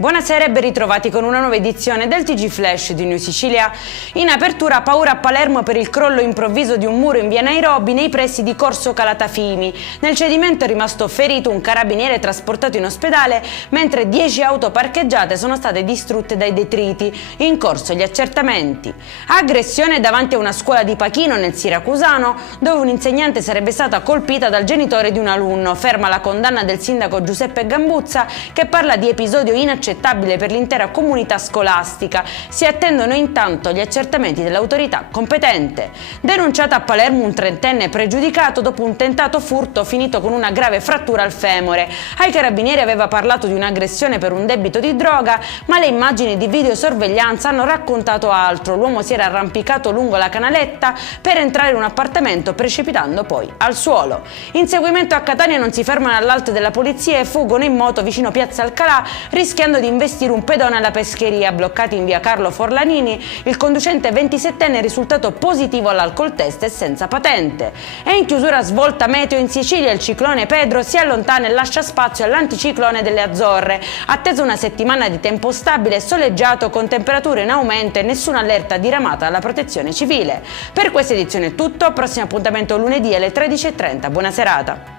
Buonasera e ben ritrovati con una nuova edizione del TG Flash di New Sicilia. In apertura, paura a Palermo per il crollo improvviso di un muro in via Nairobi nei pressi di Corso Calatafimi. Nel cedimento è rimasto ferito un carabiniere trasportato in ospedale, mentre 10 auto parcheggiate sono state distrutte dai detriti. In corso gli accertamenti. Aggressione davanti a una scuola di Pachino nel Siracusano, dove un'insegnante sarebbe stata colpita dal genitore di un alunno. Ferma la condanna del sindaco Giuseppe Gambuzza, che parla di episodio inaccettabile per l'intera comunità scolastica. Si attendono intanto gli accertamenti dell'autorità competente. Denunciato a Palermo un trentenne pregiudicato dopo un tentato furto finito con una grave frattura al femore. Ai carabinieri aveva parlato di un'aggressione per un debito di droga, ma le immagini di videosorveglianza hanno raccontato altro. L'uomo si era arrampicato lungo la canaletta per entrare in un appartamento, precipitando poi al suolo. Inseguimento a Catania, non si fermano all'alto della polizia e fuggono in moto vicino Piazza Alcalà, rischiando di investire un pedone alla pescheria. Bloccati in via Carlo Forlanini, il conducente 27enne è risultato positivo all'alcol test e senza patente. E in chiusura svolta meteo in Sicilia, il ciclone Pedro si allontana e lascia spazio all'anticiclone delle Azzorre. Attesa una settimana di tempo stabile e soleggiato con temperature in aumento e nessuna allerta diramata dalla protezione civile. Per questa edizione è tutto, prossimo appuntamento lunedì alle 13:30. Buona serata.